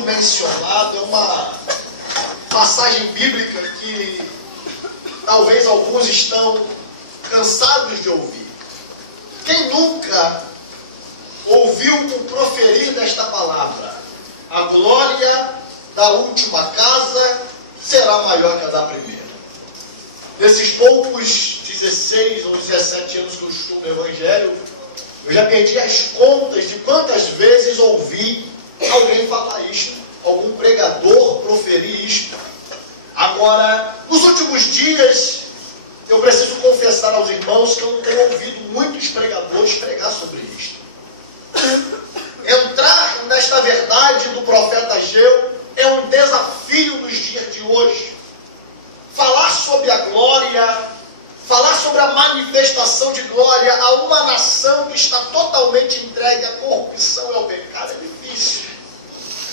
muito mencionado, é uma passagem bíblica que talvez alguns estão cansados de ouvir. Quem nunca ouviu o proferir desta palavra? A glória da última casa será maior que a da primeira. Nesses poucos 16 ou 17 anos que eu estou no Evangelho, eu já perdi as contas de quantas vezes ouvi alguém falar isto, algum pregador proferir isto. Agora, nos últimos dias, eu preciso confessar aos irmãos que eu não tenho ouvido muitos pregadores pregar sobre isto. Entrar nesta verdade do profeta Ageu é um desafio nos dias de hoje. Falar sobre a glória, falar sobre a manifestação de glória a uma nação que está totalmente entregue à corrupção e ao pecado é difícil.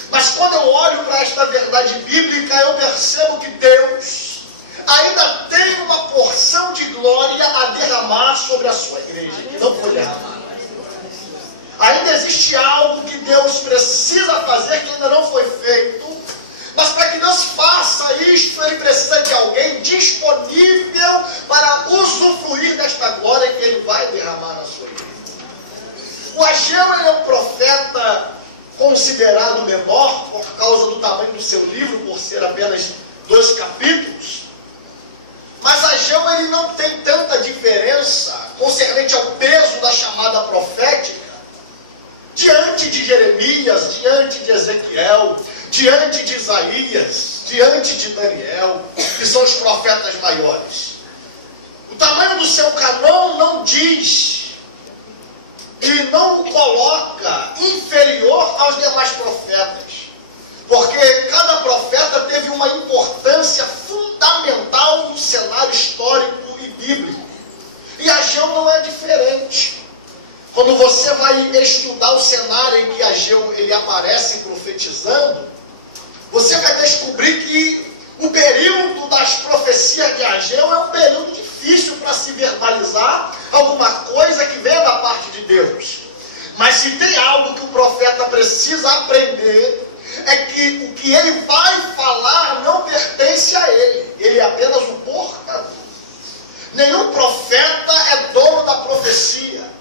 Mas quando eu olho para esta verdade bíblica, eu percebo que Deus ainda tem uma porção de glória a derramar sobre a sua igreja, que não foi derramada. Ainda existe algo que Deus precisa fazer que ainda não foi feito. Mas para que Deus faça isto, Ele precisa de alguém disponível para usufruir desta glória que Ele vai derramar na sua igreja. O Ageu é um profeta considerado menor por causa do tamanho do seu livro, por ser apenas 2 capítulos. Mas Ageu ele não tem tanta diferença concernente ao peso da chamada profética diante de Jeremias, diante de Ezequiel, diante de Isaías, diante de Daniel, que são os profetas maiores. O tamanho do seu canão não diz e não o coloca inferior aos demais profetas, porque cada profeta teve uma importância fundamental no cenário histórico e bíblico. E Ageu não é diferente. Quando você vai estudar o cenário em que Ageu ele aparece profetizando, você vai descobrir que o período das profecias de Ageu é um período difícil para se verbalizar alguma coisa que venha da parte de Deus. Mas se tem algo que o profeta precisa aprender, é que o que ele vai falar não pertence a ele. Ele é apenas o portador. Nenhum profeta é dono da profecia.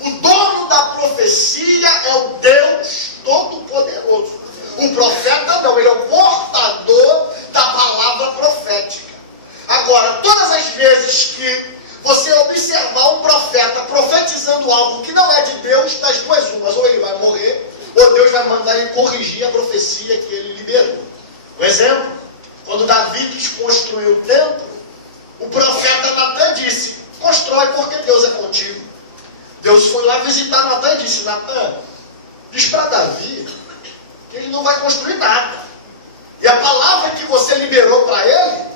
O dono da profecia é o Deus Todo-Poderoso. O profeta não, ele é o portador da palavra profética. Agora, todas as vezes que você observar um profeta profetizando algo que não é de Deus, das duas umas, ou ele vai morrer, ou Deus vai mandar ele corrigir a profecia que ele liberou. Um exemplo, quando Davi quis construir o templo, o profeta Natan disse: constrói porque Deus é contigo. Deus foi lá visitar Natan e disse: Natan, diz para Davi que ele não vai construir nada. E a palavra que você liberou para ele,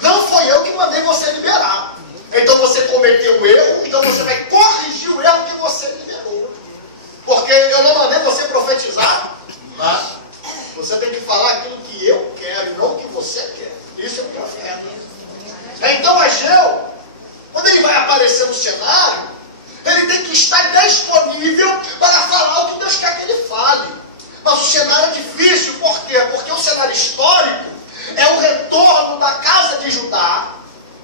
não foi eu que mandei você liberar. Então você cometeu um erro, então você vai corrigir o erro que você liberou. Porque eu não mandei você profetizar, tá? Você tem que falar aquilo que eu quero e não o que você quer. Isso é um profeta. Então Ageu, quando ele vai aparecer no cenário, ele tem que estar disponível para falar o que Deus quer que ele fale. Mas o cenário é difícil, por quê? Porque o cenário histórico é o retorno da casa de Judá.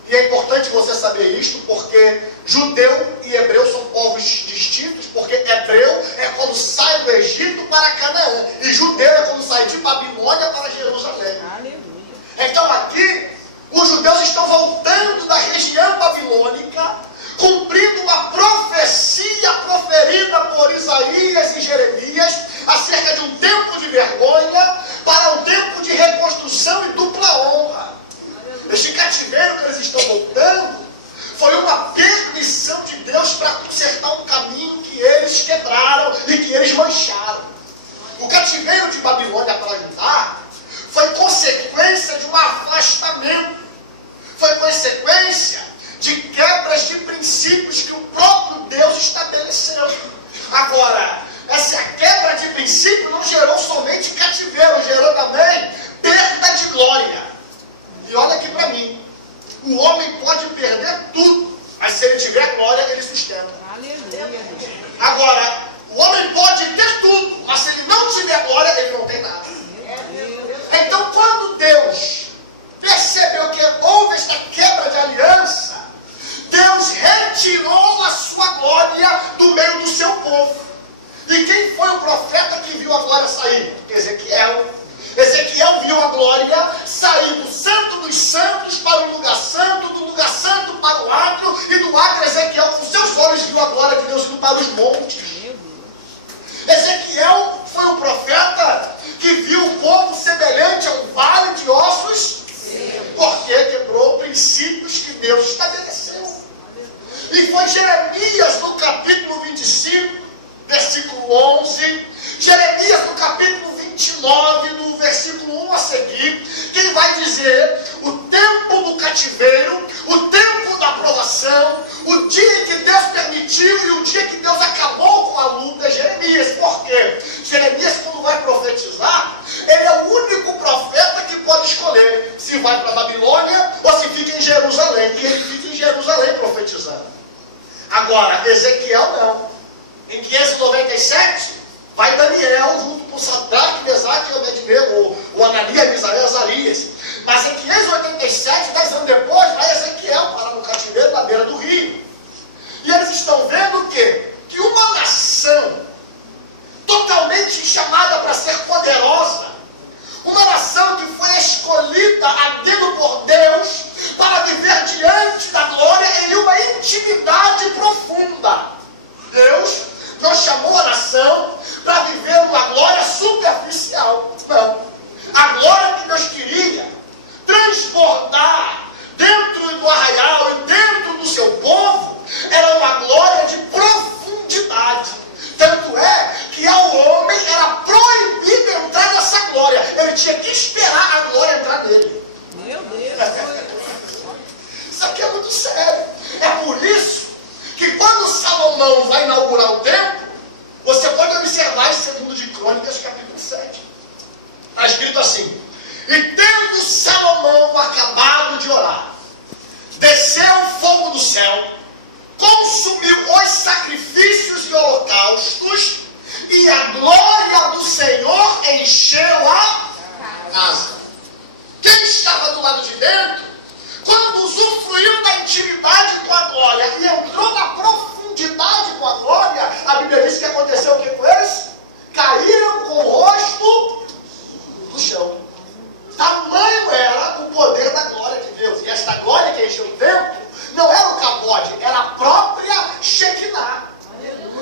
E é importante você saber isto, porque judeu e hebreu são povos distintos, porque hebreu é quando sai do Egito para Canaã, e judeu é quando sai de Babilônia para Jerusalém. Aleluia. Então aqui, os judeus estão voltando da região babilônica, cumprindo uma profecia proferida por Isaías e Jeremias acerca de um tempo de vergonha para um tempo de reconstrução e dupla honra. Este cativeiro que eles estão voltando foi uma permissão de Deus para consertar um caminho que eles quebraram e que eles mancharam. O cativeiro de Babilônia para Judá foi consequência de um afastamento, foi consequência de quebras de princípios que o próprio Deus estabeleceu. Agora, essa quebra de princípio não gerou somente cativeiro, gerou também perda de glória. E olha aqui para mim, o homem pode perder tudo, mas se ele tiver glória, ele sustenta. Aleluia. Agora, o homem pode ter tudo, mas se ele não tiver glória, ele não tem nada. Então, quando Deus percebeu que houve esta quebra de aliança, Deus retirou a sua glória do meio do seu povo. E quem foi o profeta que viu a glória sair? Ezequiel. Ezequiel viu a glória sair do santo dos santos para o lugar santo, do lugar santo para o átrio, e do átrio Ezequiel com seus olhos viu a glória de Deus indo para os montes. Ezequiel foi o profeta que viu o povo semelhante a um vale de ossos, porque quebrou princípios que Deus estabeleceu. E foi Jeremias no capítulo 25, versículo 11, Jeremias no capítulo 29, no versículo 1 a seguir, quem vai dizer o tempo do cativeiro, o tempo da provação, o dia que Deus permitiu e o dia que Deus acabou com a luta é Jeremias. Por quê? Jeremias, quando vai profetizar, ele é o único profeta que pode escolher se vai para a Babilônia ou se fica em Jerusalém. E ele fica em Jerusalém profetizando. Agora, Ezequiel não. Em 597, vai Daniel junto com Sadraque, Mesaque e Abednego, ou Ananias, Misael e Azarias. Mas em 587, 10 anos depois, vai Ezequiel parar no cativeiro na beira do rio. E eles estão vendo o quê? Que uma nação totalmente chamada para ser poderosa, uma nação que foi escolhida a dedo por Deus para viver diante da glória em uma intimidade profunda. Deus não chamou a nação para viver uma glória superficial. Não. A glória que Deus queria transbordar dentro do arraial e dentro do seu povo era uma glória de profundidade. Tanto é que ao homem era proibido entrar nessa glória. Ele tinha que esperar a glória entrar nele. Meu Deus! Isso aqui é muito sério. É por isso que quando Salomão vai inaugurar o templo, você pode observar em 2 de Crônicas, capítulo 7. Está escrito assim: e tendo Salomão acabado de orar, desceu o fogo do céu, consumiu os sacrifícios e holocaustos, e a glória do Senhor encheu a casa. Quem estava do lado de dentro, quando usufruiu da intimidade com a glória e entrou na profundidade com a glória, a Bíblia diz que aconteceu o que com eles? Caíram com o rosto no chão. Tamanho era o poder da glória de Deus. E esta glória que encheu o templo não era o cabode, era a própria Shekinah.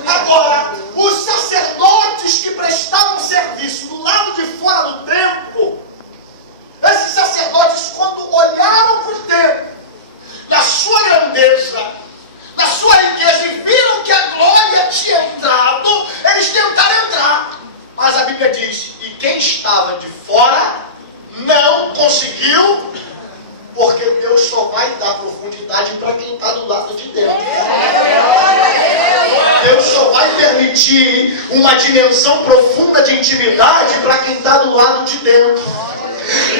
Agora, os sacerdotes que prestavam serviço do lado de fora do templo, esses sacerdotes, quando olharam para o templo, na sua grandeza, na sua riqueza, e viram que a glória tinha entrado, eles tentaram entrar. Mas a Bíblia diz, e quem estava de fora não conseguiu, porque Deus só vai dar profundidade para quem está do lado de dentro. Deus só vai permitir uma dimensão profunda de intimidade para quem está do lado de dentro.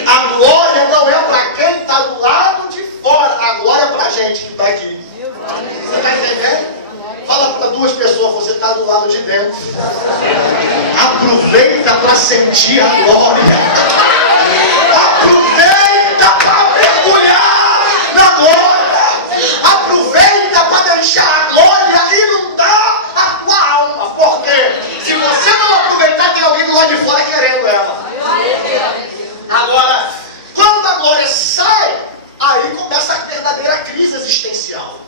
A glória não é para quem está do lado de fora, a glória é para a gente que está aqui. Você está entendendo? Fala para duas pessoas, você está do lado de dentro. Aproveita para sentir a glória. Aproveita para mergulhar na glória. Aproveita para deixar a glória inundar a tua alma. Porque se você não aproveitar, tem alguém do lado de fora querendo ela. Agora, quando a glória sai, aí começa a verdadeira crise existencial.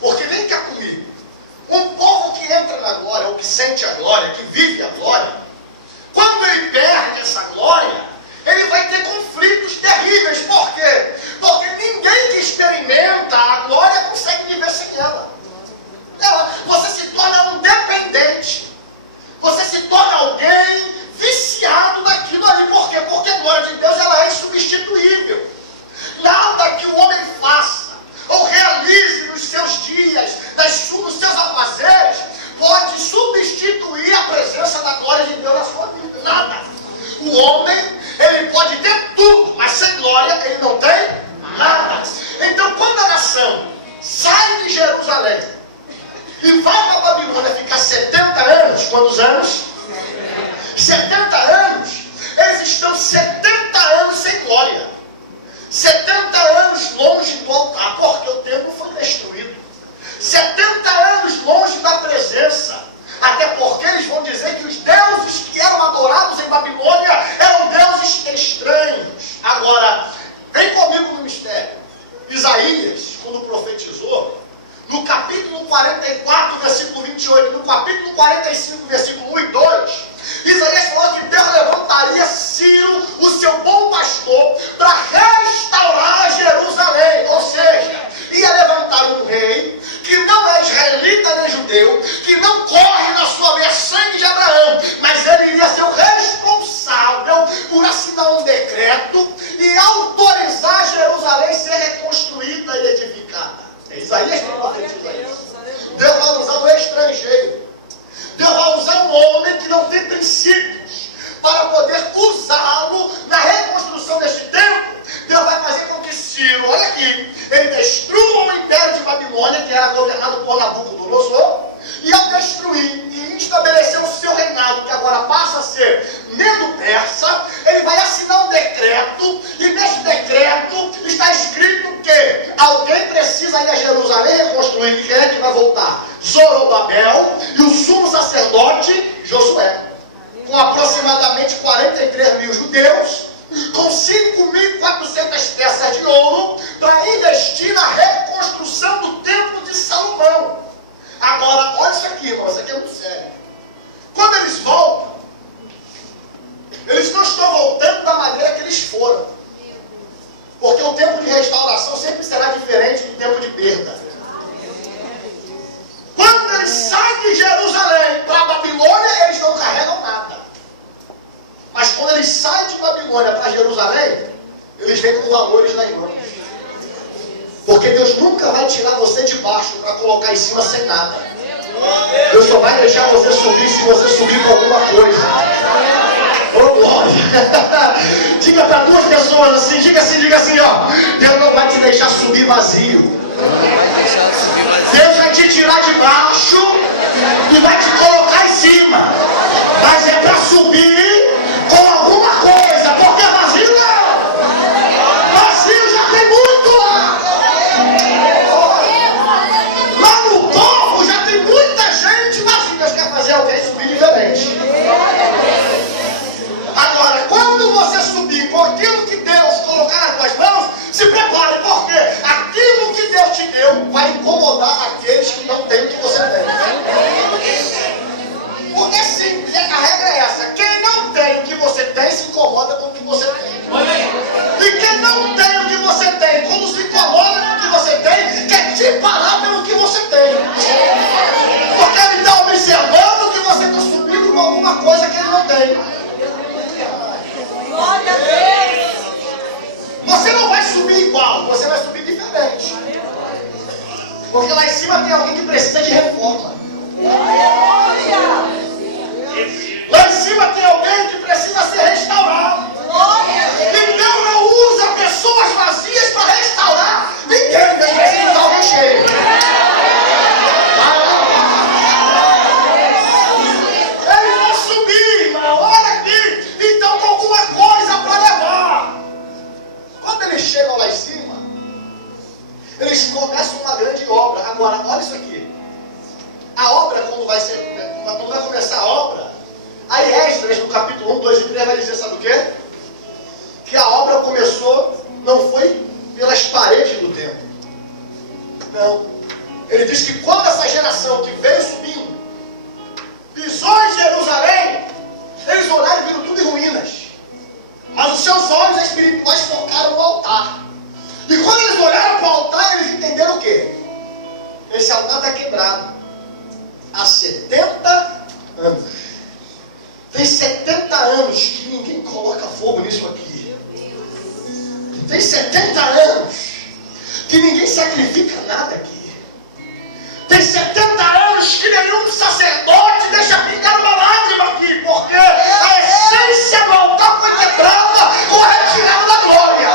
Porque vem cá comigo. Um povo que entra na glória, ou que sente a glória, que vive a glória, quando ele perde essa glória, ele vai ter conflitos terríveis. Por quê? Porque ninguém que experimenta a glória consegue viver sem ela. Você se torna um dependente. Você se torna alguém viciado naquilo ali. Por quê? Porque a glória de Deus ela é insubstituível. Nada que o homem faça ou realize nos seus dias, nos seus afazeres, pode substituir a presença da glória de Deus na sua vida. Nada. O homem, ele pode ter tudo, mas sem glória ele não tem nada. Então, quando a nação sai de Jerusalém e vai para a Babilônia ficar 70 anos, quantos anos? 70 anos. Eles estão 70 do altar, porque o templo foi destruído. 70 anos longe da presença. Até porque eles vão dizer que os deuses que eram adorados em Babilônia eram deuses estranhos. Agora, vem comigo no mistério. Isaías, quando profetizou, no capítulo 44, versículo 28, no capítulo 45, versículo 1 e 2, Isaías falou que Deus levantaria Ciro, o seu bom pastor, para restaurar Jerusalém. Ou seja, ia levantar um rei que não é israelita nem judeu, que não corre na sua veia sangue de Abraão, mas ele iria ser o responsável por assinar um decreto e autorizar Jerusalém ser reconstruída e edificada. É Isaías que profetiza isso. Deus vai usar um estrangeiro. Deus vai usar um homem que não tem princípios para poder usá-lo na reconstrução deste templo. Deus vai fazer com que Ciro, olha aqui, ele destrua o império de Babilônia, que era governado por Nabucodonosor, e ao destruir e estabelecer o seu reinado, que agora passa a ser medo-persa, ele vai assinar um decreto, e nesse decreto está escrito que alguém precisa ir a Jerusalém reconstruir. E quem é que vai voltar? Zorobabel e o sumo sacerdote Josué, com aproximadamente 43 mil judeus, com 5.400 peças de ouro, para investir na reconstrução do templo de Salomão. Agora, olha isso aqui, irmão, isso aqui é muito sério. Quando eles voltam, eles não estão voltando da maneira que eles foram. Porque o tempo de restauração sempre será diferente do tempo de perda. Quando eles saem de Jerusalém para Babilônia, eles não carregam nada. Mas quando eles saem de Babilônia para Jerusalém, eles vêm com valores nas mãos. Porque Deus nunca vai tirar você de baixo para colocar em cima sem nada. Deus só vai deixar você subir se você subir com alguma coisa. Oh, glória! Diga para duas pessoas assim, diga assim, ó. Deus não vai te deixar subir vazio. Deus vai te tirar de baixo e vai te colocar em cima. Mas é para subir com alguma coisa, porque vazio não. Vazio já tem muito lá. Lá no povo já tem muita gente vazia. Deus quer fazer alguém subir diferente. Agora, quando você subir com aquilo que Deus colocar nas tuas mãos, se prepare, porque aquilo que Deus te deu vai incomodar aqueles que não têm o que você tem. Porque é simples, a regra é essa. Quem não tem o que você tem, se incomoda com o que você tem. E quem não tem o que você tem, quando se incomoda com o que você tem, quer te parar pelo que você tem. Porque ele está observando que você está subindo com alguma coisa que ele não tem. Você não vai subir igual, você vai subir diferente. Porque lá em cima tem alguém que precisa de reforma. Lá em cima tem alguém que precisa ser restaurado. E Deus não usa pessoas vazias para restaurar ninguém. Deus precisa usar alguém cheio. Eles vão subir, irmão. Olha aqui. Então com alguma coisa para levar. Quando eles chegam lá em cima, eles começam uma grande obra. Agora, olha isso aqui. A obra, quando vai começar a obra, aí Esdras, no capítulo 1, 2 e 3, vai dizer, sabe o quê? Que a obra começou, não foi pelas paredes do templo. Não. Ele diz que quando essa geração que veio subindo, pisou em Jerusalém, eles olharam e viram tudo em ruínas. Mas os seus olhos espirituais focaram no altar. E quando eles olharam para o altar, eles entenderam o quê? Esse altar está quebrado há 70 anos. Tem 70 anos que ninguém coloca fogo nisso aqui. Tem 70 anos que ninguém sacrifica nada aqui. Tem 70 anos que nenhum sacerdote deixa pingar uma lágrima aqui, porque a essência do altar foi quebrada com a retirada da glória.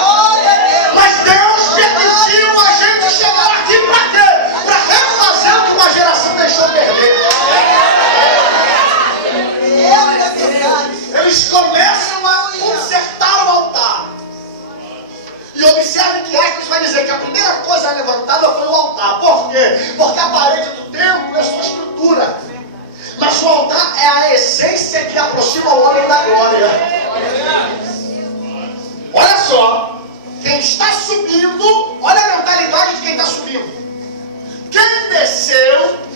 Mas Deus permitiu a gente chegar aqui para quê? Para refazer o que uma geração deixou perder. Eles começam a consertar o altar. E observe que Esdras vai dizer que a primeira coisa aproxima o homem da glória. Olha só, quem está subindo, olha a mentalidade de quem está subindo. Quem desceu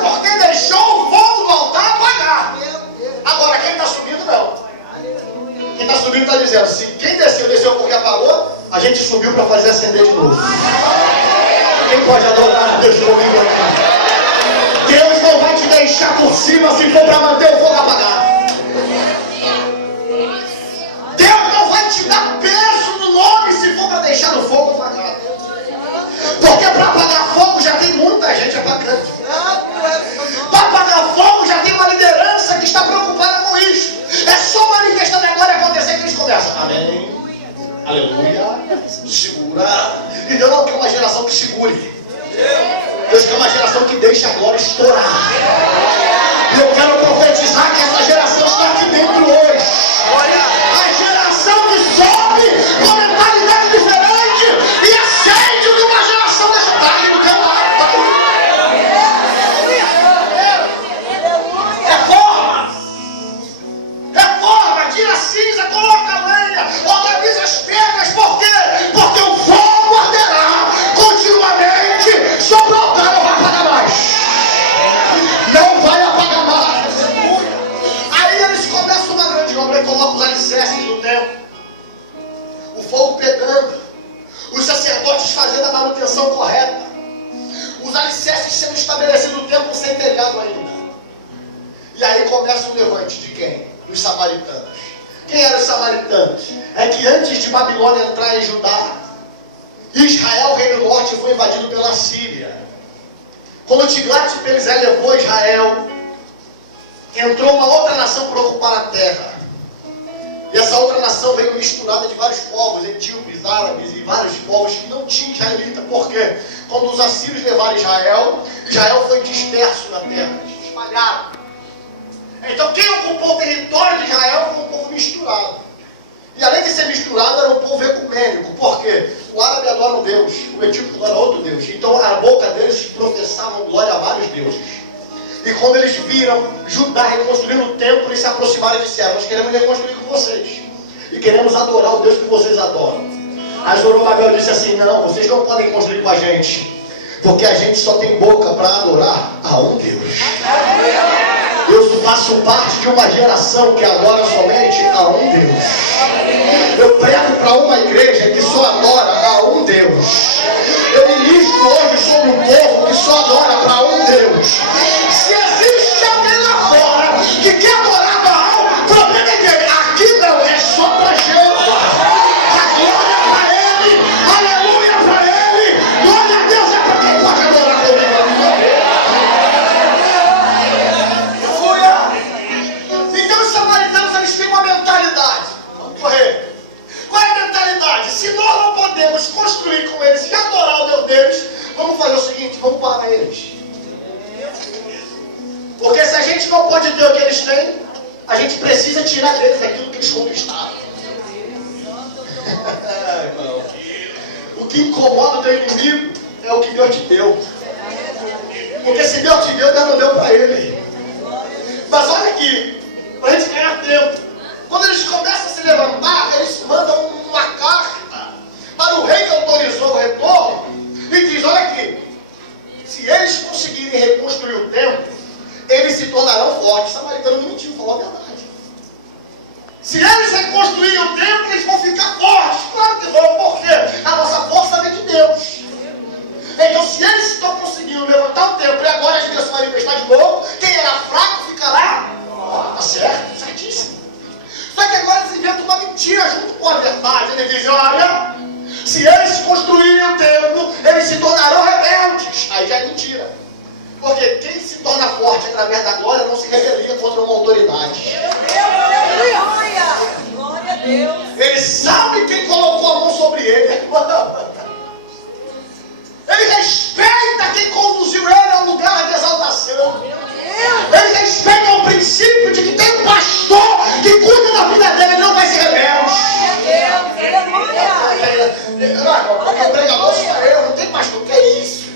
porque deixou o fogo do altar apagar. Agora quem está subindo não. Quem está subindo está dizendo, se quem desceu porque apagou, a gente subiu para fazer acender de novo. Quem pode adorar a Deus comigo aqui? Deus não vai te deixar por cima se for para manter o fogo apagado. Deus não vai te dar peso no nome se for para deixar o fogo apagado. Porque para apagar fogo já tem muita gente apagando. Para apagar fogo já tem uma liderança que está preocupada com isso. É só manifestando a glória acontecer que eles começam. Amém. Aleluia. Segura. E Deus não quer uma geração que segure. Deus quer uma geração que deixe a glória estourar. E eu quero profetizar que essa geração está aqui dentro hoje. A geração que sobe com mentalidade diferente e acende o que uma geração dessa tarde do teu lado. Reforma, tira a cinza, coloca a lenha, organiza as pedras. Por quê? Porque o fogo arderá continuamente sobre o altar. Não vai apagar mais. Não vai apagar mais. Aí eles começam uma grande obra e colocam os alicerces no templo. O fogo pegando, os sacerdotes fazendo a manutenção correta, os alicerces sendo estabelecidos no templo sem telhado ainda. E aí começa o levante de quem? Dos samaritanos. Quem eram os samaritanos? É que antes de Babilônia entrar em Judá, Israel, o reino do norte, foi invadido pela Síria. Quando Tiglat-Pileser levou Israel, entrou uma outra nação para ocupar a terra. E essa outra nação veio misturada de vários povos, etíopes, árabes e vários povos que não tinham israelita. Por quê? Quando os assírios levaram Israel, Israel foi disperso na terra, espalhado. Então quem ocupou o território de Israel foi um povo misturado. E além de ser misturado, era um povo ecumênico. Por quê? O árabe adora um Deus, o etíope adora outro Deus. Então a boca deles professavam glória a vários deuses. E quando eles viram Judá reconstruindo o templo, eles se aproximaram e disseram, nós queremos reconstruir com vocês. E queremos adorar o Deus que vocês adoram. Aí Zorobabel disse assim, não, vocês não podem construir com a gente. Porque a gente só tem boca para adorar a um Deus. Eu faço parte de uma geração que adora somente a um Deus. Eu prego para uma igreja que só adora a um Deus. Eu ministro hoje sobre um povo que só adora para um Deus. Se existe alguém lá fora que quer adorar Baal, o problema é que aqui não é só para Jeová. A glória é para Ele, aleluia para Ele, glória a Deus é para quem pode adorar comigo. Então os samaritanos, eles têm uma mentalidade. Vamos correr. Qual é a mentalidade? Se nós não podemos construir com eles e adorar o meu Deus, vamos fazer o seguinte, vamos parar eles. Porque se a gente não pode ter o que eles têm, a gente precisa tirar deles aquilo que eles conquistaram. O que incomoda o teu inimigo é o que Deus te deu. Porque se Deus te deu, Deus não deu para ele. Mas olha aqui, para a gente ganhar tempo. Quando eles começam a se levantar, eles mandam uma carta para o rei que autorizou o retorno e diz, olha aqui, se eles conseguirem reconstruir o templo, eles se tornarão fortes. O samaritano não mentiu, falou a verdade. Se eles reconstruírem o templo, eles vão ficar fortes. Claro que vão, por quê? A nossa força vem de Deus. Então, se eles estão conseguindo levantar o templo e agora as Deus se manifestar de novo, quem era fraco ficará. Tá certo, certíssimo. Só que agora eles inventam uma mentira junto com a verdade. Eles dizem, olha, se eles construírem o templo, eles se tornarão rebeldes. Aí já é mentira. Porque quem se torna forte através da glória não se rebelia contra uma autoridade. Glória a Deus. Ele sabe quem colocou a mão sobre ele. Ele respeita quem conduziu ele ao lugar de exaltação. Ele respeita o princípio de que tem um pastor que cuida da vida dele, ele não vai ser rebelde. Porque o pregador sou eu, não tem pastor. Que é isso?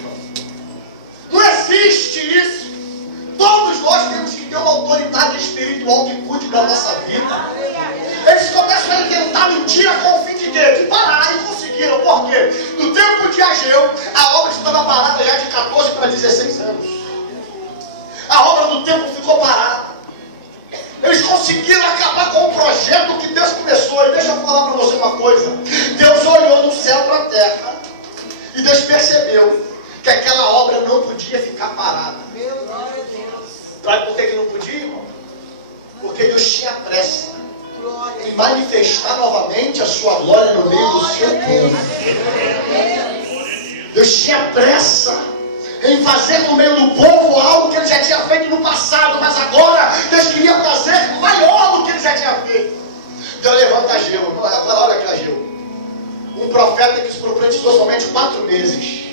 Não existe isso. Todos nós temos que ter uma autoridade espiritual que cuide da nossa vida. Eles começam a inventar mentira com o fim de quê? De parar, e conseguiram. Por quê? No tempo de Ageu, a obra estava parada já de 14 para 16 anos. A obra do templo ficou parada. Eles conseguiram acabar com o projeto que Deus começou. E deixa eu falar para você uma coisa. Deus olhou do céu para a terra e Deus percebeu que aquela obra não podia ficar parada. Sabe por que não podia, irmão? Porque Deus tinha pressa em manifestar novamente a sua glória no meio do seu povo. Deus tinha pressa em fazer no meio do povo algo que ele já tinha feito no passado, mas agora Deus queria fazer maior do que ele já tinha feito. Deus levanta Ageu. Agora olha aqui Ageu. Um profeta que se profetizou somente 4 meses.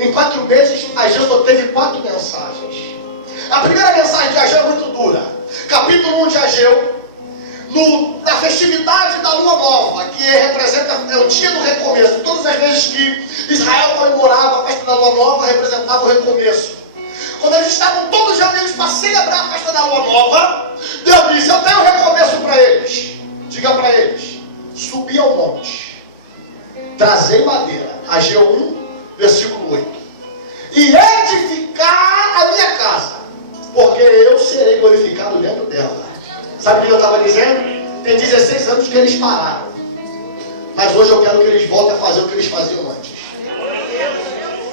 Em 4 meses, Ageu só teve 4 mensagens. A primeira mensagem de Ageu é muito dura. Capítulo 1 de Ageu, na festividade da lua nova, que representa o dia do recomeço. Todas as vezes que Israel comemorava a festa da lua nova, representava o recomeço. Quando eles estavam todos reunidos para celebrar a festa da lua nova, Deus disse: eu tenho um recomeço para eles. Diga para eles: subi ao monte, trazei madeira. Ageu 1, versículo 8. E edificar a minha casa, porque eu serei glorificado dentro dela. Sabe o que eu estava dizendo? Tem 16 anos que eles pararam. Mas hoje eu quero que eles voltem a fazer o que eles faziam antes.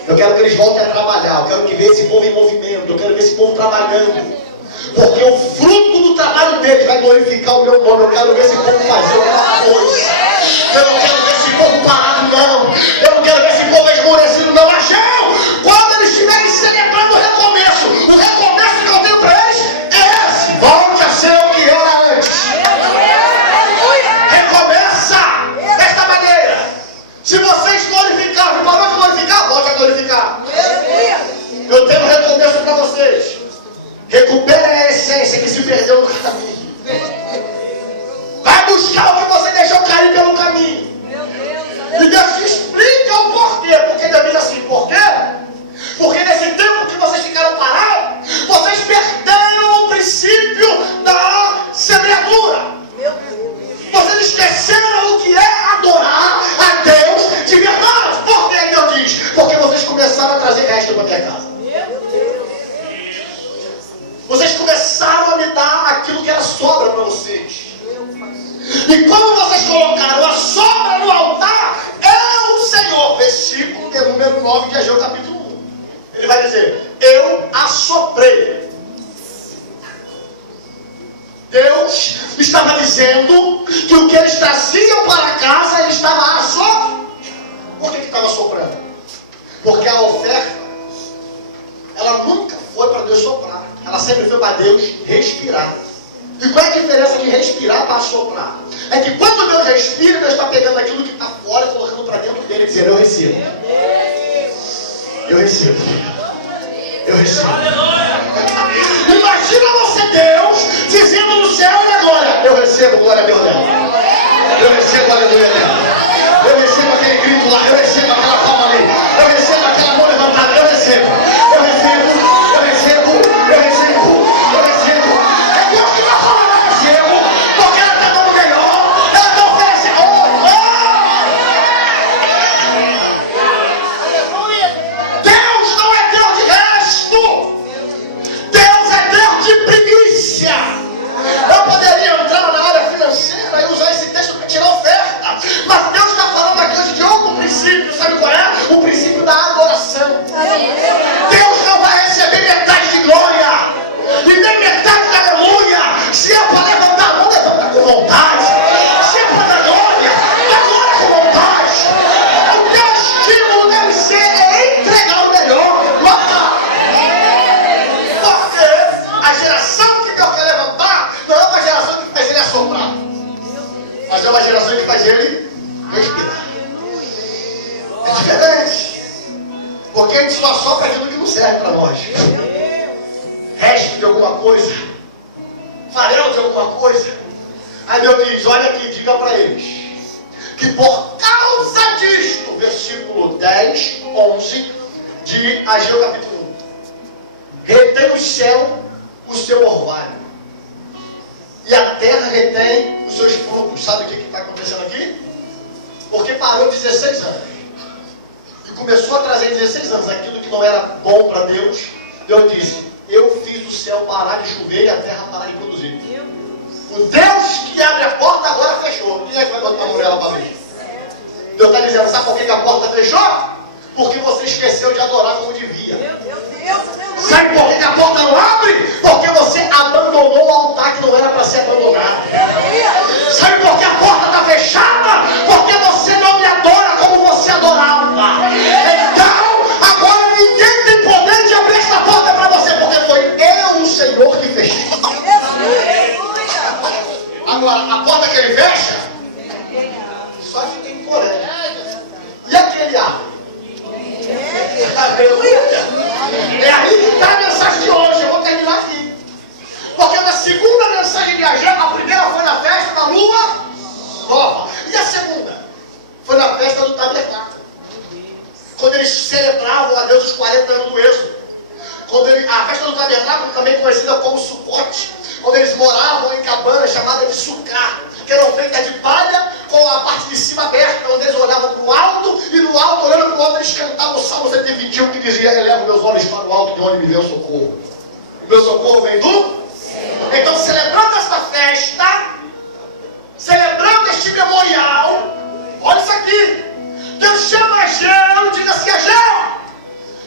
Eu quero que eles voltem a trabalhar. Eu quero que veja esse povo em movimento. Eu quero ver esse povo trabalhando. Porque o fruto do trabalho deles vai glorificar o meu nome. Eu quero ver esse povo fazer alguma coisa. Eu não quero ver esse povo parado, não. Eu não quero ver esse povo esmorecido, não. Ageu, quando eles estiverem celebrando o recomeço que eu tenho para eles é esse: volte a ser o que era antes. Recomeça desta maneira. Se vocês glorificaram, parou de glorificar, volte a glorificar. Eu tenho um recomeço para vocês. Recupere a essência que se perdeu no caminho. Vai buscar o que você deixou cair pelo caminho. E Deus te explica o porquê. Porque Deus diz assim: por quê? Porque nesse tempo que vocês ficaram parados, vocês perderam o princípio da semeadura. Vocês esqueceram o que é adorar a Deus de verdade. Por que Deus diz? Porque vocês começaram a trazer resto para a minha casa. Vocês começaram a me dar aquilo que era sobra para vocês. E como vocês colocaram a sobra no altar, eu, Senhor, versículo de número 9 de Ageu capítulo 1. Ele vai dizer: eu assoprei. Deus estava dizendo que o que eles traziam para casa, ele estava assoprando. Por que estava soprando? Porque a oferta, ela nunca foi para Deus soprar. Ela sempre foi para Deus respirar. E qual é a diferença de respirar para soprar? É que quando Deus respira, Deus está pegando aquilo que está fora e colocando para dentro dele e dizendo: eu recebo. Eu recebo. Eu recebo. Imagina você, Deus, dizendo no céu e na glória: eu recebo, glória a Deus dela. Eu recebo, aleluia dela. Eu recebo aquele grito lá. Eu recebo aquela palma ali. Eu recebo aquela mão levantada. Eu recebo. Eu recebo. Eu recebo. Eu recebo. Eu recebo. É Deus que vai falar: eu recebo. Porque ela está dando melhor. Ela está oferecendo. Deus não é Deus de resto. Deus é Deus de primícia. Eu poderia entrar na área financeira e usar esse texto para tirar oferta. Mas Deus está falando aqui hoje de outro princípio. Sabe qual é? O princípio da adoração. Deus não vai receber metade de glória e nem metade de aleluia. Se é para levantar a mão, levanta com vontade. Se é para dar glória, dá glória com vontade. O teu estímulo deve ser entregar o melhor. Porque a geração que Deus quer levantar não é uma geração que faz ele assoprar, mas é uma geração que faz ele respirar. É diferente. Porque a gente só sopra aquilo que não serve para nós. Resto de alguma coisa, farelo de alguma coisa. Aí Deus diz: olha aqui, diga para eles que por causa disto, versículo 10, 11 de Ageu capítulo 1, retém o céu o seu orvalho, e a terra retém os seus frutos. Sabe o que está acontecendo aqui? Porque parou 16 anos e começou a trazer 16 anos aquilo que não era bom para Deus. Deus disse: eu fiz o céu parar de chover e a terra parar de produzir. O Deus que abre a porta agora fechou. Quem é que vai botar a mulher lá para ver? Deus está dizendo: sabe por que a porta fechou? Porque você esqueceu de adorar como devia. Sabe por que a porta não abre? Porque você abandonou o altar que não era para ser abandonado. Sabe por que a porta está fechada? Porque você não me adora como você adorava. Então, agora ninguém tem poder de abrir essa porta para você, porque foi eu, o Senhor, que fechei. Agora, a porta que ele fecha, só que tem porém. E aquele árvore? É aí que está a mensagem de hoje. Eu vou terminar aqui. Porque na segunda mensagem de Ageu, a primeira foi na festa da lua nova. E a segunda foi na festa do tabernáculo. Quando eles celebravam a Deus os 40 anos do êxodo. A festa do tabernáculo, também conhecida como Sucote. Quando eles moravam em cabanas chamadas de sucá, que eram feitas de palha com a parte de cima aberta, onde eles olhavam para o alto, e no alto, olhando para o alto, eles cantavam o Salmo 121, que dizia: elevo meus olhos para o alto, de onde me vem o socorro. O meu socorro vem do? Então, celebrando esta festa, celebrando este memorial, olha isso aqui, Deus chama Ageu, diz assim: Ageu,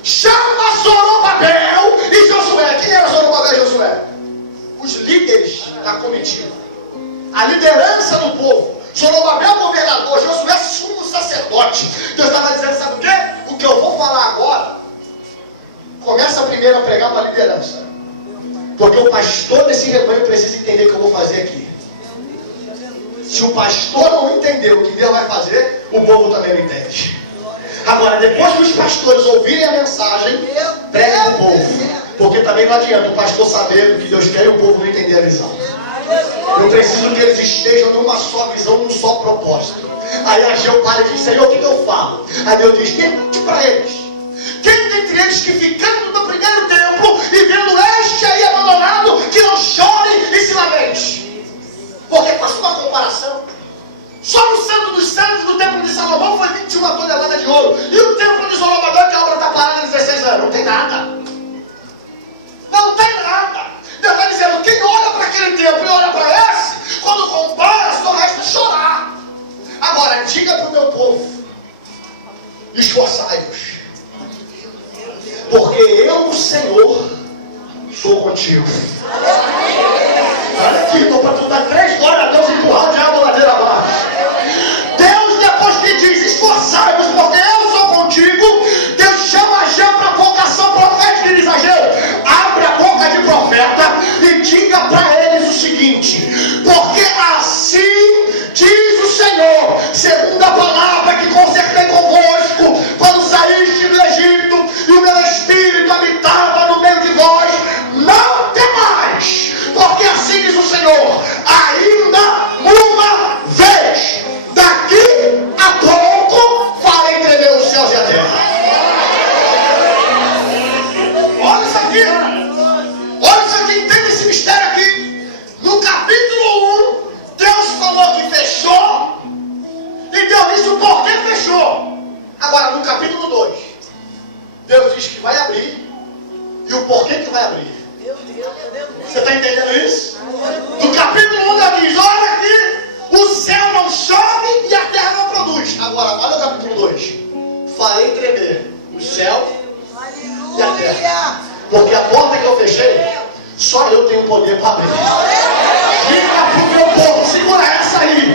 chama Zorobabel e Josué. Quem era Zorobabel e Josué? Os líderes da comitiva, a liderança do povo. Zorobabel, governador, Josué, sumo sacerdote. Deus estava dizendo: sabe o quê? O que eu vou falar agora, começa primeiro a pregar para a liderança, porque o pastor desse rebanho precisa entender o que eu vou fazer aqui. Se o pastor não entender o que Deus vai fazer, o povo também não entende. Agora, depois que os pastores ouvirem a mensagem, pregue para o povo, porque também não adianta o pastor saber o que Deus quer e o povo não entender a visão. Eu preciso que eles estejam numa só visão, num só propósito. Aí Ageu para e diz: Senhor, o que eu falo? Aí Deus diz: pergunte para eles, quem dentre eles que ficando no primeiro templo e vendo este aí abandonado, que não chore e se lamente? Porque faça uma comparação. Só no centro dos santos do templo de Salomão foi 21 toneladas de ouro. E o templo de Zorobabel, que a obra está parada há 16 anos, não tem nada. Não tem nada. Deus está dizendo: quem olha para aquele templo e olha para esse, quando compara, só resta chorar. Agora, diga para o meu povo: esforçai-vos, porque eu, o Senhor, sou contigo. Olha aqui, estou para tu dar 3 glórias a Deus e empurrar o diabo ladeira abaixo. Deus, depois que diz: esforçai-vos, porque eu sou contigo, Deus chama Ageu para a vocação profética e diz: Ageu, abre a boca de profeta e diga para eles o seguinte: porque assim diz o Senhor, segundo a palavra que consertei convosco, quando saíste do Egito, e o meu Espírito habitava no meio de vós, não temais, porque assim diz o Senhor: ainda uma vez, daqui a pouco, farei tremer os céus e a terra. Olha isso aqui, entende esse mistério aqui. No capítulo 1, Deus falou que fechou, e Deus disse o porquê fechou. Agora, no capítulo 2, Deus diz que vai abrir, e o porquê que vai abrir. Você está entendendo isso? No capítulo 1, Deus diz: olha aqui, o céu não chove e a terra não produz. Agora, olha o capítulo 2: farei tremer o céu e a terra, porque a porta que eu fechei, só eu tenho poder para abrir. Diga para o meu povo, segura essa aí,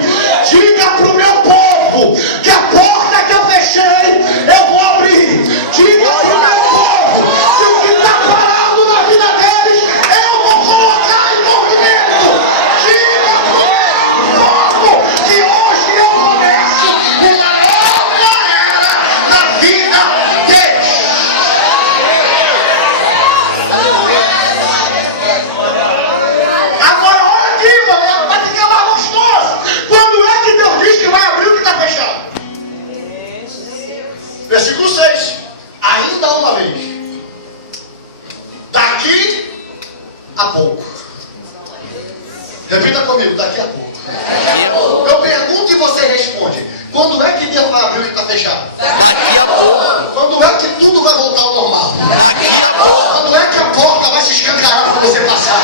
diga para o meu povo que a porta que eu fechei, eu vou abrir. Diga para o meu povo que o que está parado na vida deles, eu vou colocar em movimento. Diga para o meu povo que hoje eu começo uma nova era na vida deles. Agora olha aqui, mano, vai ficar mais gostoso. Quando é que Deus diz que vai abrir o que está fechado? Versículo 6: ainda uma vez, daqui a pouco. Repita comigo, daqui a pouco. Eu pergunto e você responde. Quando é que Deus vai abrir o que está fechado? Daqui a pouco. Quando é que tudo vai voltar ao normal? Daqui a pouco. Quando é que a porta vai se escancarar para você passar?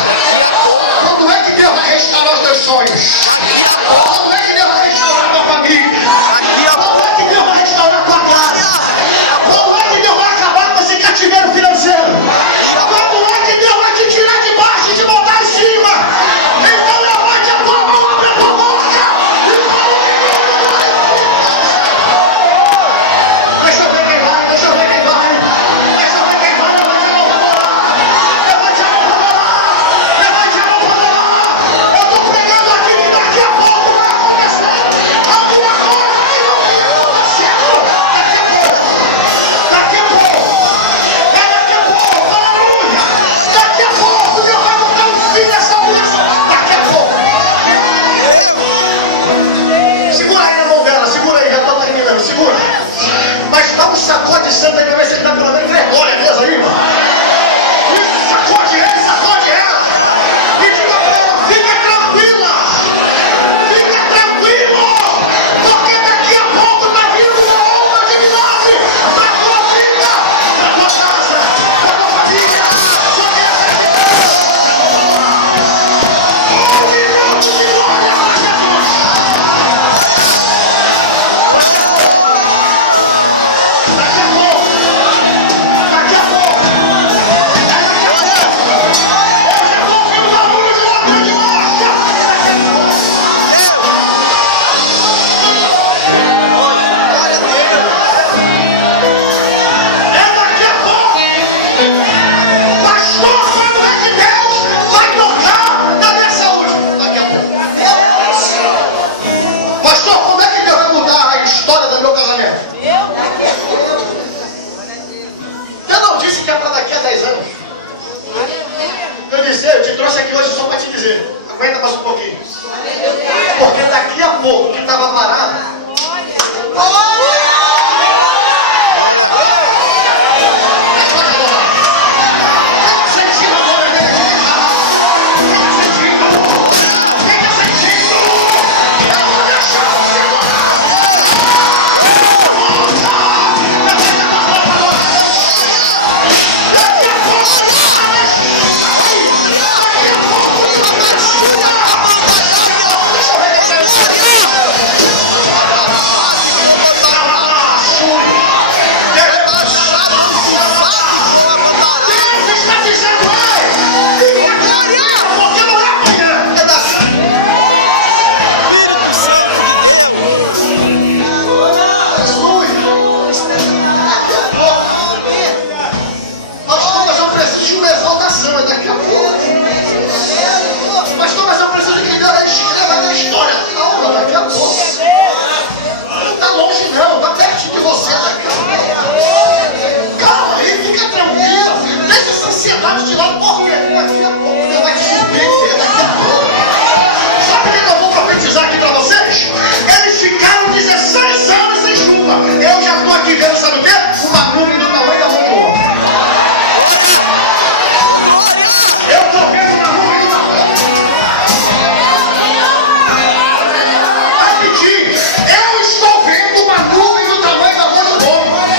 Quando é que Deus vai restaurar os teus sonhos? Quando é que Deus vai restaurar a tua família? Quando é que Deus vai restaurar a tua casa? Quando é que Deus vai acabar com esse cativeiro financeiro? Quando é que Deus vai te tirar de baixo e te botar em cima? Então levante a tua mão, abre a tua boca e fala. Deixa eu ver quem vai, deixa eu ver quem vai. Deixa eu ver quem vai, levante a mão para orar. Levante a mão para orar. Levante a mão para orar. Eu estou pregando aqui que daqui a pouco vai acontecer alguma coisa que não está acontecendo. Daqui a pouco. É daqui a pouco. Aleluia. Daqui a pouco Deus vai botar um fim nessa bênção. Daqui a pouco. Segura aí a mão dela, segura aí, já estou terminando, segura. Mas dá um sacode santo aí pra ver se ele dá pelo menos 3 glórias mesmo aí, irmão. Isso, sacode ela. E diga pra ela, fica tranquila. Fica tranquilo. Porque daqui a pouco tá vindo uma onda de milagre pra tua vida, pra tua casa, pra tua família. Só que um minuto de glória para Jesus. Daqui a pouco. Daqui a pouco. Eu já estou ouvindo o barulho de uma grande marcha. É daqui a pouco. Pastor, quando é que Deus vai tocar na minha saúde? Daqui a pouco. Pastor, como é que Deus vai mudar a história do meu casamento? Eu não disse que é para daqui a 10 anos. Eu disse, eu te trouxe aqui hoje só para te dizer. Aguenta mais um pouquinho. Porque daqui a pouco, que estava parado, sentindo a glória dele aqui. Fica sentindo. Fica sentindo. Eu vou deixar você daqui a pouco Deus está dizendo, ei, fica tranquilo, porque não é amanhã, é daqui. Daqui a pouco. Pastor, mas eu preciso de uma exaltação, é daqui a pouco. Pastor, mas eu preciso que Deus escreva a minha história. Calma, daqui a pouco. Não está longe não, está pertinho de você daqui a pouco. Calma aí, fica tranquilo. Deixa essa ansiedade de lado, porque daqui a pouco Deus vai te surpreender, daqui a pouco. Sabe o que eu vou profetizar aqui para vocês? Eles ficaram 16 anos sem chuva. Eu já estou aqui vendo, sabe o quê? Uma nuvem do tamanho da mão do homem. Eu estou vendo uma nuvem do tamanho. Vai repetir. Eu estou vendo uma nuvem do tamanho da mão do homem.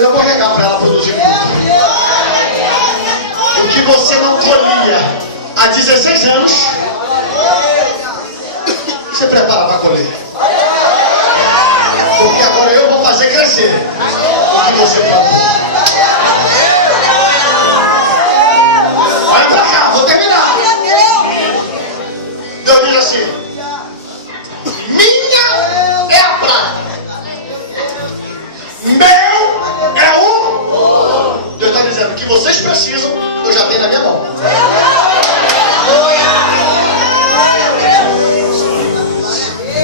ainda vou regar para ela produzir o que você não colhia há 16 anos. Você prepara para colher, porque agora eu vou fazer crescer o que você plantou. Olha pra cá, vou terminar. Deus diz assim: minha é a prata, meu é o. Deus está dizendo que vocês precisam, eu já tenho na minha mão.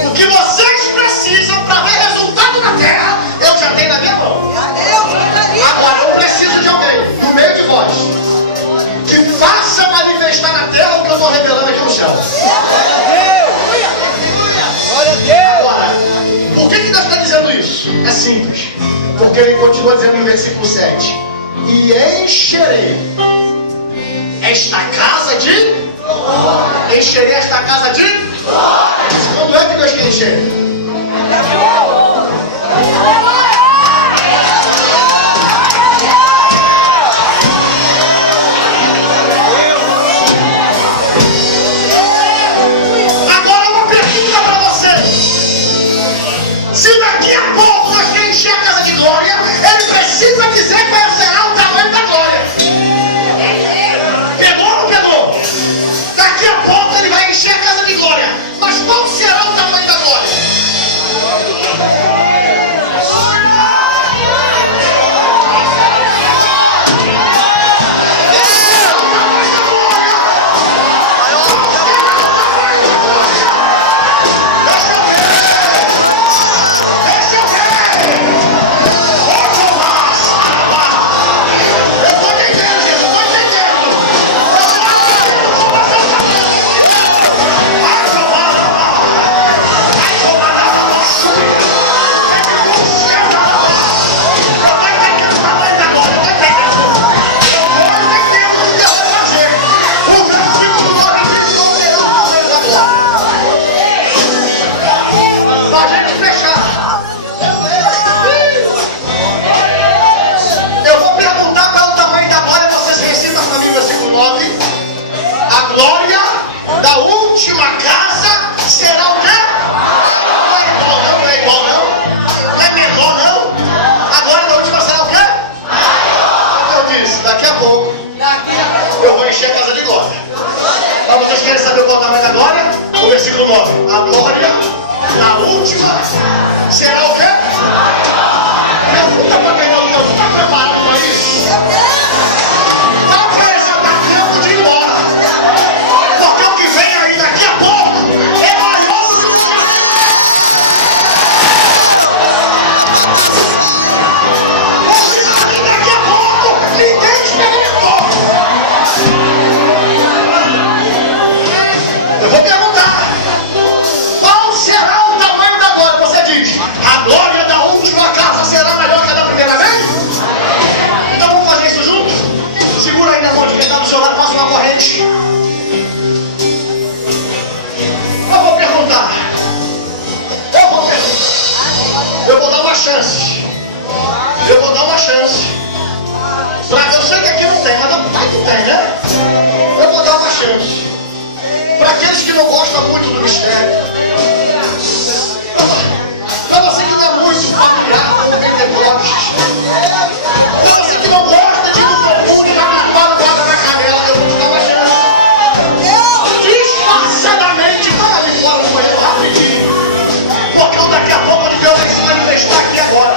O que vocês precisam para ver resultado na terra, eu já tenho na minha mão. Agora eu preciso de alguém no meio de vós que faça manifestar na terra o que eu estou revelando aqui no céu. Agora, por que Deus está dizendo isso? É simples. Porque ele continua dizendo no versículo 7: e encherei esta casa de... Encherei esta casa de... Quando é que Deus quer encher? Agora uma pergunta para você: se daqui a pouco Deus quer encher a casa de glória, Ele precisa dizer qual será o tamanho da glória. Pegou ou não pegou? Daqui a pouco Ele vai encher a casa de glória, mas qual será o tamanho da glória? Versículo 9: a glória na última será o quê? Pergunta para quem não está preparado para isso. Talvez já está tempo de ir embora, porque o que vem aí daqui a pouco é maior do que o que já vem. Daqui a pouco ninguém experimentou. Eu vou perguntar: qual será o tamanho da glória? Você diz: a glória da última casa será maior que a da primeira vez? Então vamos fazer isso juntos? Segura aí na mão de quem está do seu lado, faça uma corrente. Eu vou perguntar. Eu vou dar uma chance. Eu vou dar uma chance. Eu sei que aqui não tem, mas não tá que tem, né? Eu vou dar uma chance para aqueles que não gostam muito do mistério, para você que não é muito familiar com o Pentecostes, para você que não gosta de ir no profundo e dar uma guarda na canela, eu vou te dar uma chance. Disfarçadamente, vai ali fora do banheiro rapidinho, porque daqui a pouco Deus vai se manifestar aqui agora.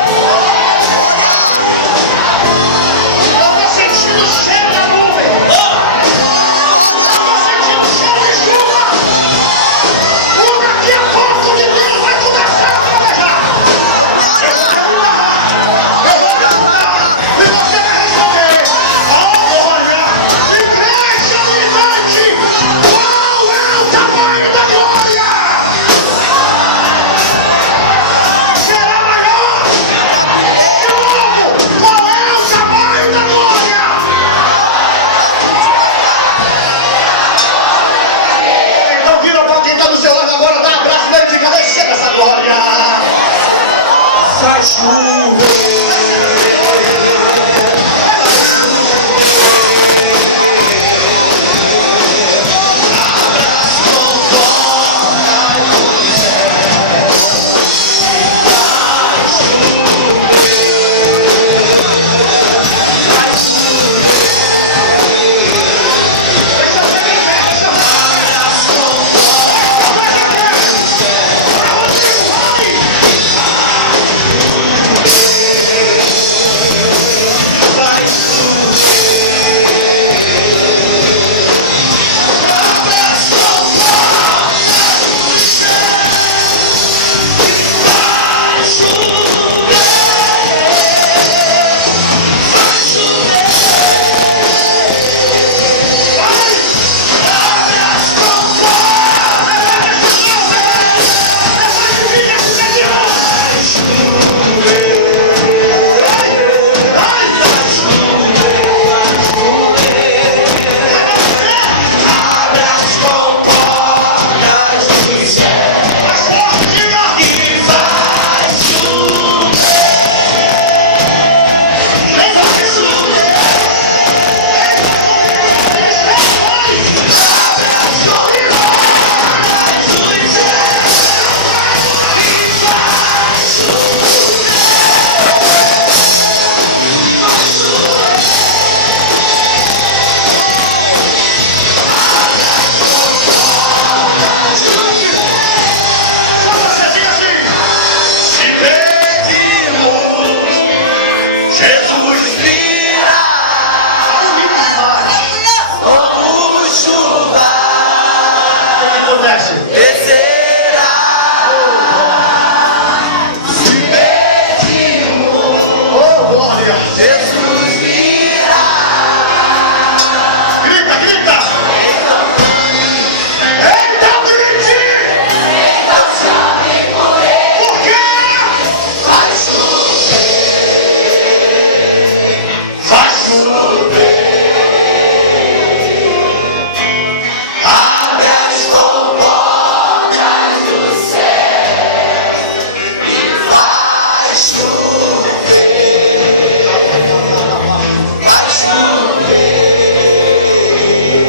Eu estou sentindo o cheiro da nuvem. Daqui a pouco de Deus vai começar a trabalhar. Eu vou perguntar e você vai responder: oh glória, igreja unidade, qual é o tamanho da glória? Será maior? De novo, qual é o tamanho da glória? Então vira para quem está do seu lado agora, dá um abraço nele e diga: receba essa glória. Sai chuva.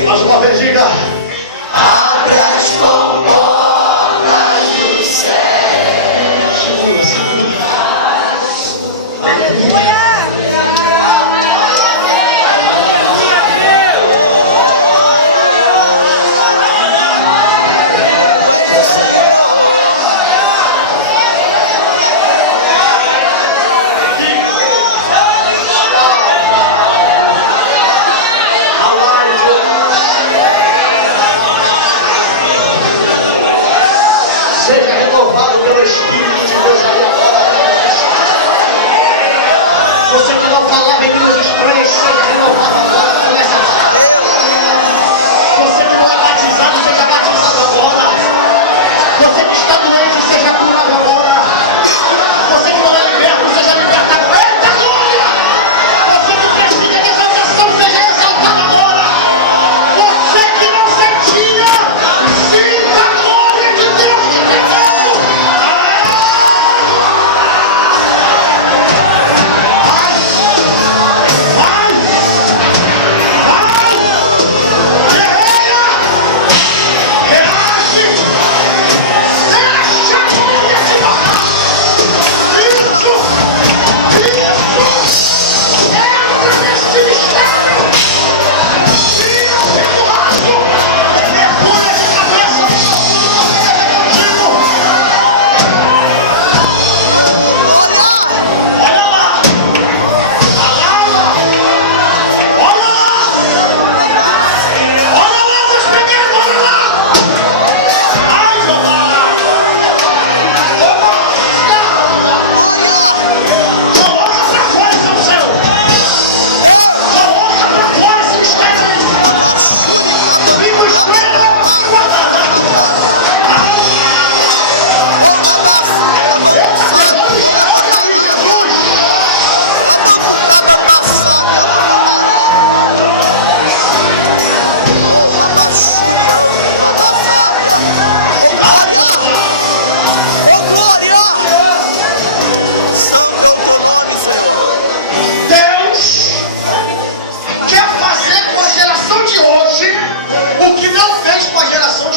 Mais uma vez, diga. Abre as comportas do céu. Aleluia! Seja renovado pelo Espírito de Deus aí agora. Você que não falava em línguas estranhas, seja renovado agora. Comece a falar. Você que não é batizado, seja batizado agora. Você que está doente, seja curado agora. Você que não é liberto, seja libertado. Eita glória! Você que precisa de exaltação, seja exaltado agora. Você que não sentia, sinta a glória de Deus te vivendo.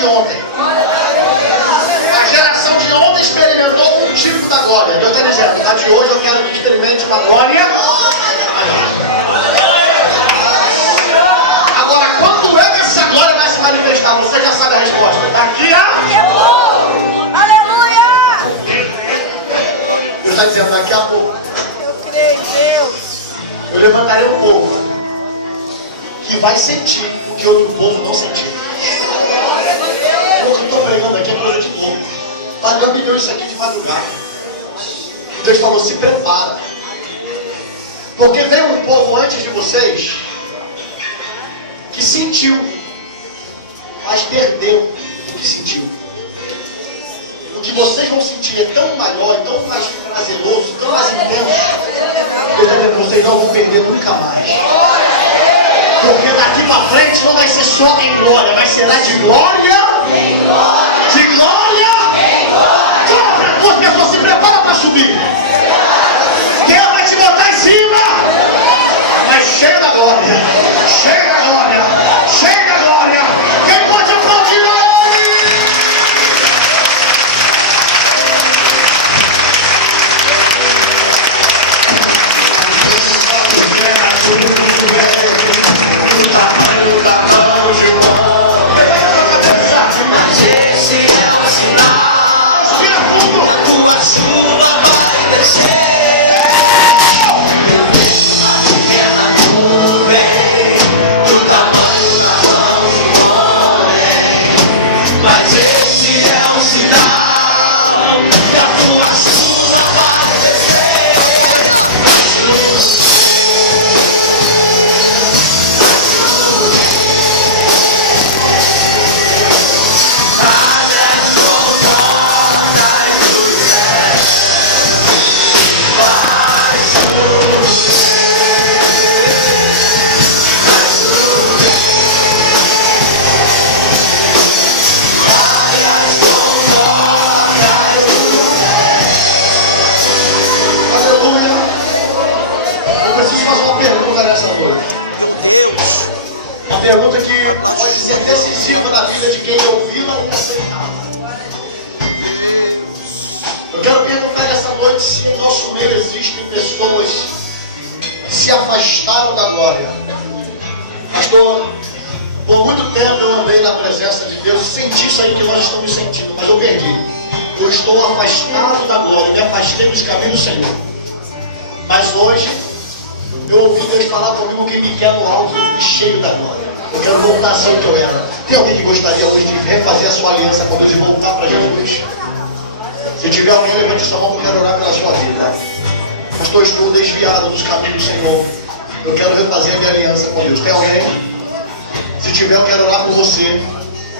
Ontem. A geração de ontem experimentou um tipo da glória. Eu estou dizendo, a de hoje eu quero que experimente uma glória. Agora, quando é que essa glória vai se manifestar? Você já sabe a resposta. Daqui a... Aleluia! Deus está dizendo, daqui a pouco. Eu creio, Deus. Eu levantarei um povo que vai sentir o que outro povo não sentiu. O que eu estou pregando aqui é coisa de louco. Pagando me deu isso aqui de madrugada. E Deus falou, se prepara. Porque veio um povo antes de vocês que sentiu, mas perdeu o que sentiu. O que vocês vão sentir é tão maior, tão mais prazeroso, tão mais intenso. Deus está dizendo, vocês não vão perder nunca mais. Porque daqui para frente não vai ser só em glória, mas será de glória. De glória. Fala para duas pessoas, se prepara para subir. Deus vai te botar em cima. Mas cheio da glória. Cheio da glória. Cheio da glória. Quem pode aplaudir a Ele? Tu tá Uma pergunta que pode ser decisiva na vida de quem ouvi-la e aceitá-la. Eu quero perguntar nessa noite se no nosso meio existem pessoas que se afastaram da glória. Pastor, por muito tempo eu andei na presença de Deus, senti isso aí que nós estamos sentindo, mas eu perdi. Eu estou afastado da glória, me afastei dos caminhos do Senhor. Mas hoje, eu ouvi Deus falar comigo que me quer no alto e cheio da glória. Eu quero voltar a ser o que eu era. Tem alguém que gostaria hoje de refazer a sua aliança com Deus e voltar para Jesus? Se tiver alguém, levante sua mão que eu quero orar pela sua vida. Pastor, eu estou desviado dos caminhos do Senhor. Eu quero refazer a minha aliança com Deus. Tem alguém? Se tiver, eu quero orar por você.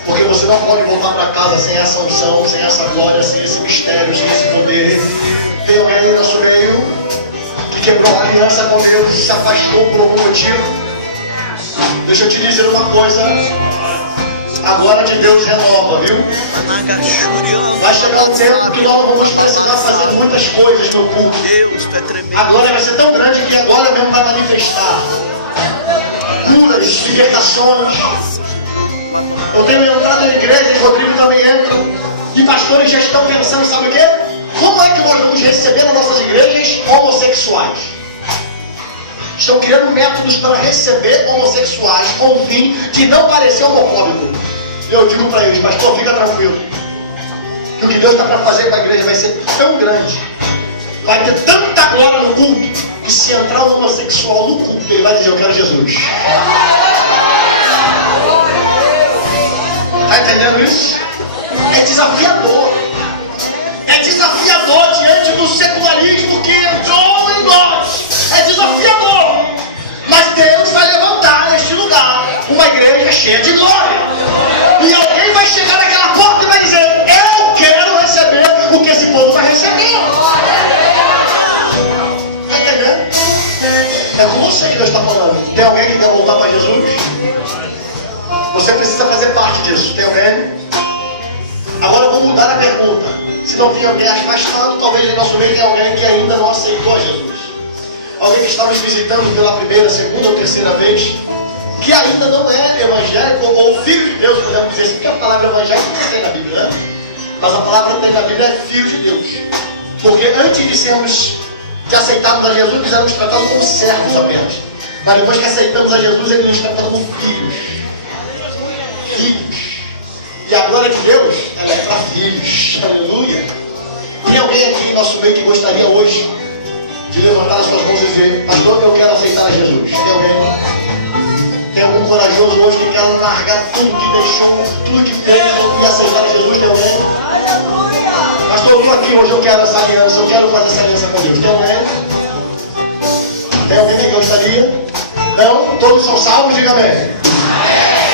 Porque você não pode voltar para casa sem essa unção, sem essa glória, sem esse mistério, sem esse poder. Tem alguém aí no nosso meio que quebrou a aliança com Deus e se afastou por algum motivo? Deixa eu te dizer uma coisa. A glória de Deus renova, viu? Vai chegar um tempo que nós vamos precisar fazer muitas coisas no culto. A glória vai ser tão grande que a glória mesmo vai manifestar curas, libertações. Eu tenho entrado na igreja, e o Rodrigo também entra, e pastores já estão pensando, sabe o quê? Como é que nós vamos receber nas nossas igrejas homossexuais? Estão criando métodos para receber homossexuais com o fim de não parecer homofóbico. Eu digo para eles, pastor, fica tranquilo, que o que Deus está para fazer com a igreja vai ser tão grande, vai ter tanta glória no culto, que se entrar um homossexual no culto, ele vai dizer, eu quero Jesus. Está entendendo isso? É desafiador. É desafiador diante do secularismo que entrou em nós. É desafiador. Mas Deus vai levantar neste lugar uma igreja cheia de glória. E alguém vai chegar naquela porta e vai dizer, eu quero receber o que esse povo está recebendo. Está entendendo? É com você que Deus está falando. Tem alguém que quer voltar para Jesus? Você precisa fazer parte disso. Tem alguém? Agora eu vou mudar a pergunta. Se não tem alguém afastado, talvez no nosso meio tenha alguém que ainda não aceitou a Jesus. Alguém que está nos visitando pela primeira, segunda ou terceira vez, que ainda não é evangélico ou filho de Deus, podemos dizer assim, porque a palavra evangélico não tem na Bíblia, né? Mas a palavra que tem na Bíblia é filho de Deus. Porque antes de aceitarmos a Jesus, nós éramos tratados como servos apenas. Mas depois que aceitamos a Jesus, Ele nos trata como filhos. Filhos. E a glória de Deus, ela é para filhos. Aleluia. Tem alguém aqui em nosso meio que gostaria hoje de levantar as suas mãos e dizer, pastor, eu quero aceitar a Jesus? Tem alguém? Tem algum corajoso hoje que quer largar tudo que deixou, tudo que fez e aceitar a Jesus? Tem alguém? Pastor, eu estou aqui hoje, eu quero essa aliança, eu quero fazer essa aliança com Deus. Tem alguém? Tem alguém que gostaria? Não? Todos são salvos? Diga amém.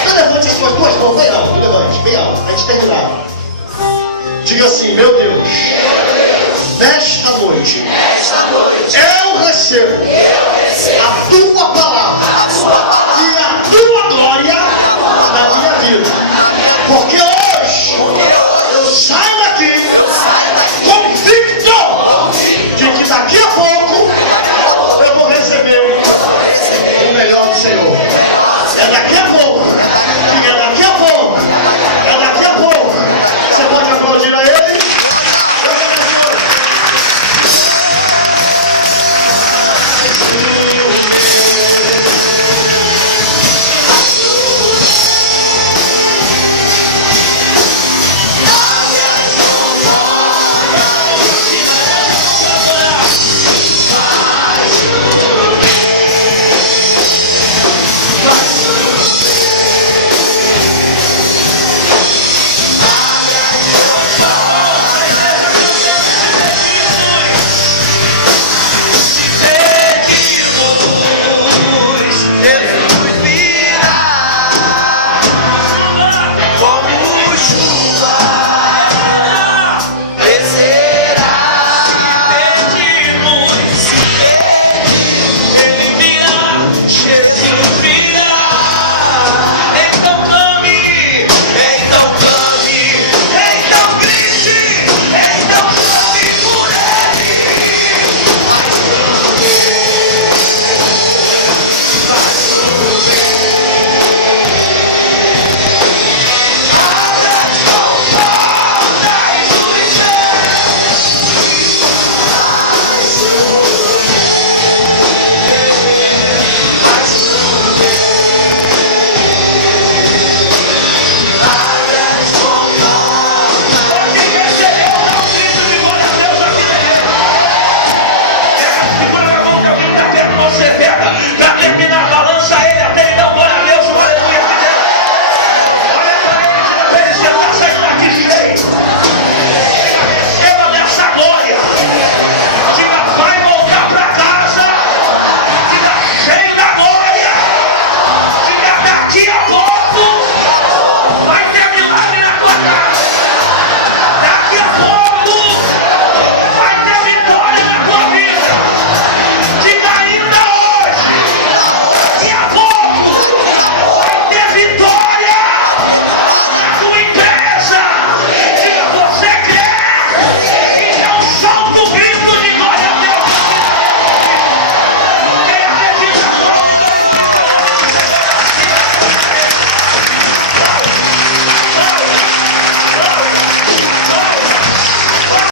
Então levante as suas duas mãos, bem alto, levante, bem alto, a gente terminar. Diga assim, meu Deus, nesta noite, eu recebo a tua palavra